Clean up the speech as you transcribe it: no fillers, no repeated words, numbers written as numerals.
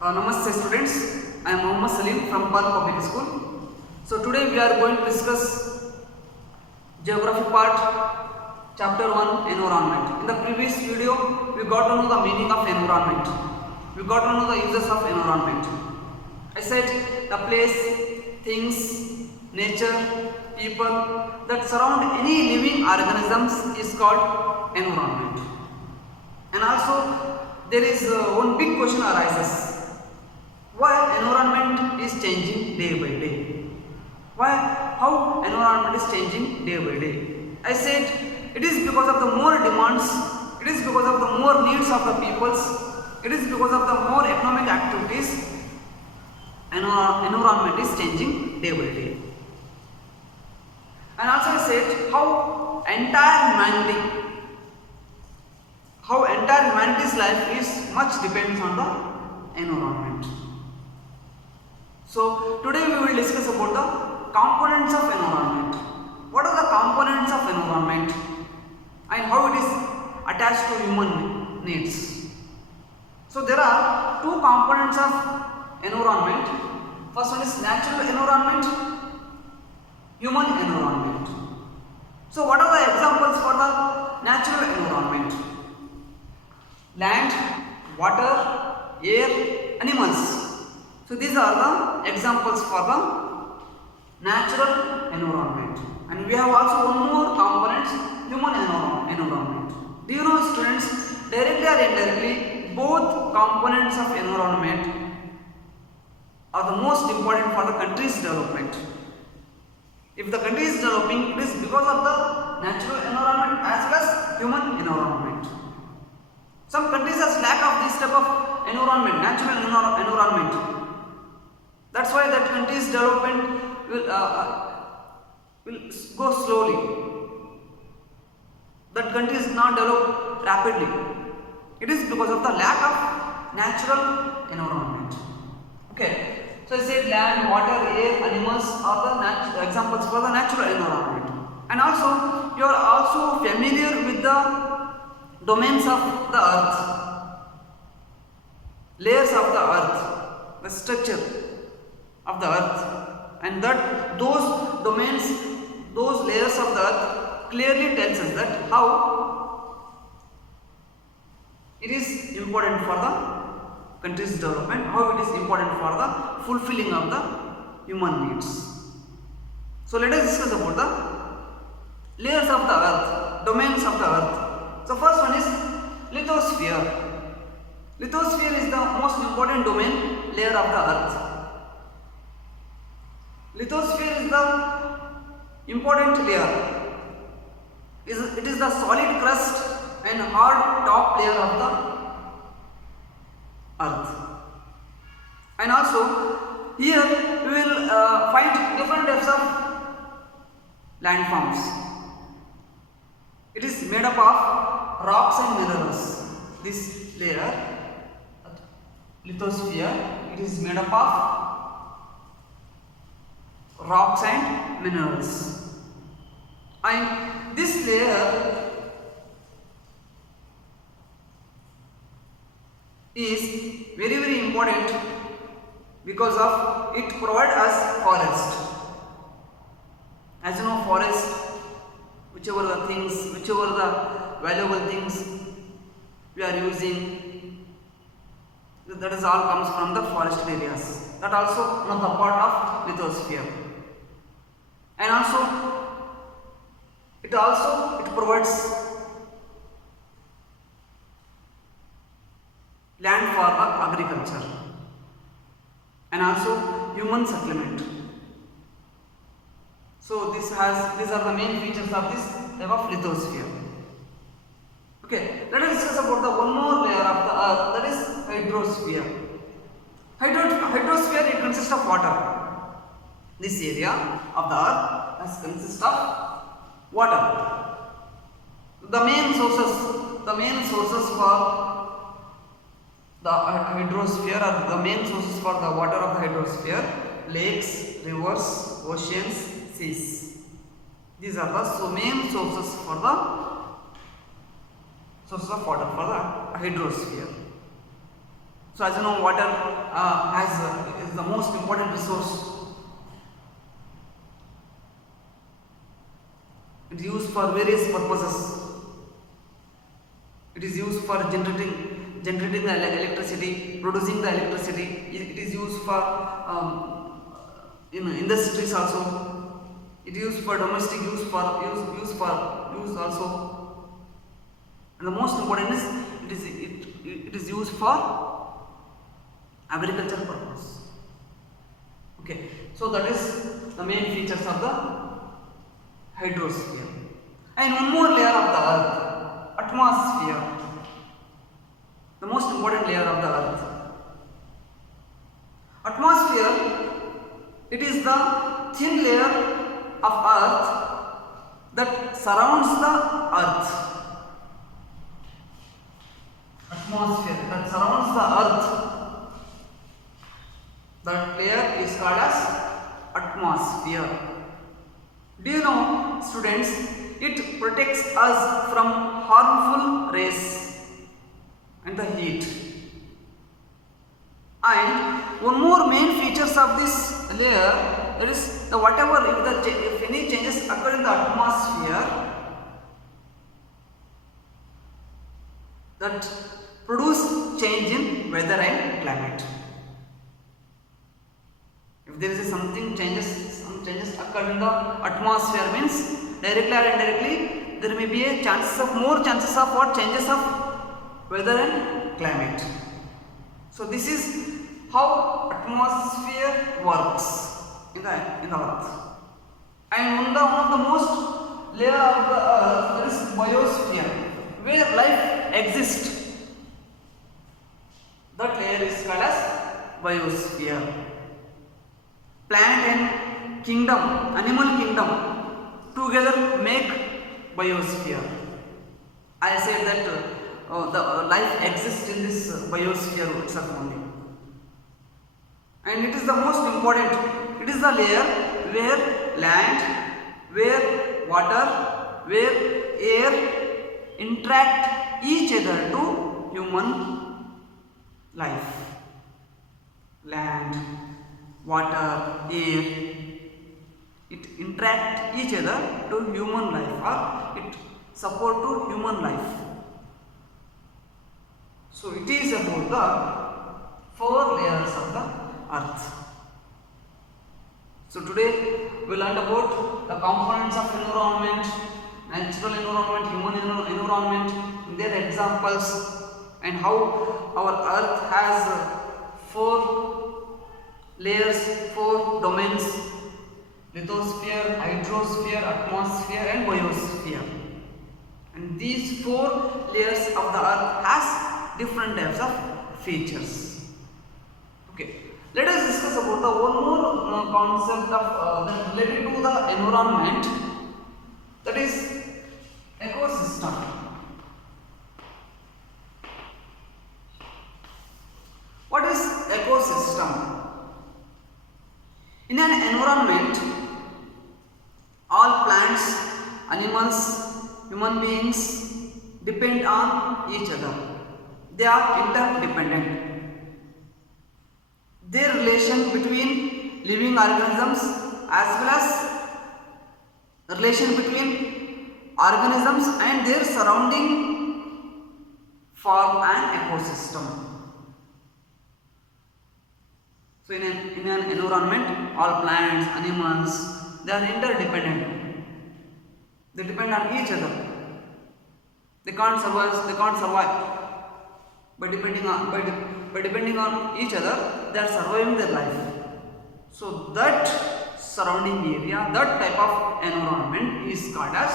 Namaste students, I am Mohammad Salim from Pearl Public School. So today we are going to discuss geography part chapter 1 environment. In the previous video we got to know the meaning of environment. We got to know the uses of environment. I said the place, things, nature, people that surround any living organisms is called environment. And also there is one big question arises. Why environment is changing day by day? How environment is changing day by day? I said it is because of the more demands, it is because of the more needs of the peoples, it is because of the more economic activities, environment is changing day by day. And also I said how entire humanity's life is much depends on the environment. So today we will discuss about the components of environment. What are the components of environment and how it is attached to human needs? So there are two components of environment. First one is natural environment, human environment. So what are the examples for the natural environment? Land, water, air, animals. So these are the examples for the natural environment. And we have also one more component, human environment. Do you know students, directly or indirectly, both components of environment are the most important for the country's development. If the country is developing, it is because of the natural environment as well as human environment. Some countries has lack of this type of environment, natural environment. That's why that country's development will go slowly. That country is not developed rapidly. It is because of the lack of natural environment. Okay. So I said land, water, air, animals are the examples for the natural environment. And also you are also familiar with the domains of the earth, layers of the earth, the structure of the earth, and that those domains, those layers of the earth clearly tells us that how it is important for the country's development, how it is important for the fulfilling of the human needs. So let us discuss about the layers of the earth, domains of the earth. So first one is lithosphere. Lithosphere is the most important domain layer of the earth. Lithosphere is the important layer. It is the solid crust and hard top layer of the earth. And also here we will find different types of landforms. It is made up of rocks and minerals. This layer, lithosphere, it is made up of rocks and minerals. And this layer is very important because of it provides us forest. As you know, forest, whichever the valuable things we are using, that is all comes from the forest areas. That also one of the part of lithosphere. And also it provides land for agriculture and also human settlement. So these are the main features of this type of lithosphere. Okay, let us discuss about the one more layer of the earth, that is hydrosphere. Hydrosphere, it consists of water. This area of the earth consists of water. The main sources for the hydrosphere are the main sources for the water of the hydrosphere: lakes, rivers, oceans, seas. These are the main sources for the sources of water for the hydrosphere. So as you know, water is the most important resource. It is used for various purposes. It is used for generating the electricity, producing the electricity. It is used for in industries also. It is used for domestic use also. And the most important is it is used for agricultural purpose. Okay, so that is the main features of the hydrosphere. And one more layer of the earth, atmosphere, the most important layer of the earth. Atmosphere, it is the thin layer of earth that surrounds the earth. Atmosphere that surrounds the earth, that layer is called as atmosphere. Do you know, students, it protects us from harmful rays and the heat. And one more main features of this layer, that is the if any changes occur in the atmosphere, that produce change in weather and climate. If there is some changes occur in the atmosphere, means directly or indirectly there may be more chances of what changes of weather and climate. So this is how atmosphere works in the earth. And one of the most layer of the earth is biosphere, where life exists. That layer is called as biosphere. Plant and kingdom, animal kingdom together make biosphere. I said that the life exists in this biosphere itself only. And it is the most important. It is the layer where land, where water, where air interact each other to human life. Land, water, air, it interact each other to human life, or it support to human life. So it is about the 4 layers of the earth. So today we learned about the components of environment, natural environment, human environment, their examples, and how our earth has 4 layers, 4 domains: lithosphere, hydrosphere, atmosphere and biosphere. And these 4 layers of the earth has different types of features. Okay, let us discuss about the one more concept of that related to the environment, that is ecosystem. What is ecosystem? In an environment, all plants, animals, human beings depend on each other. They are interdependent. Their relation between living organisms as well as relation between organisms and their surrounding form an ecosystem. So in an environment, all plants, animals, they are interdependent. They depend on each other. They can't survive. By depending on each other, they are surviving their life. So that surrounding area, that type of environment is called as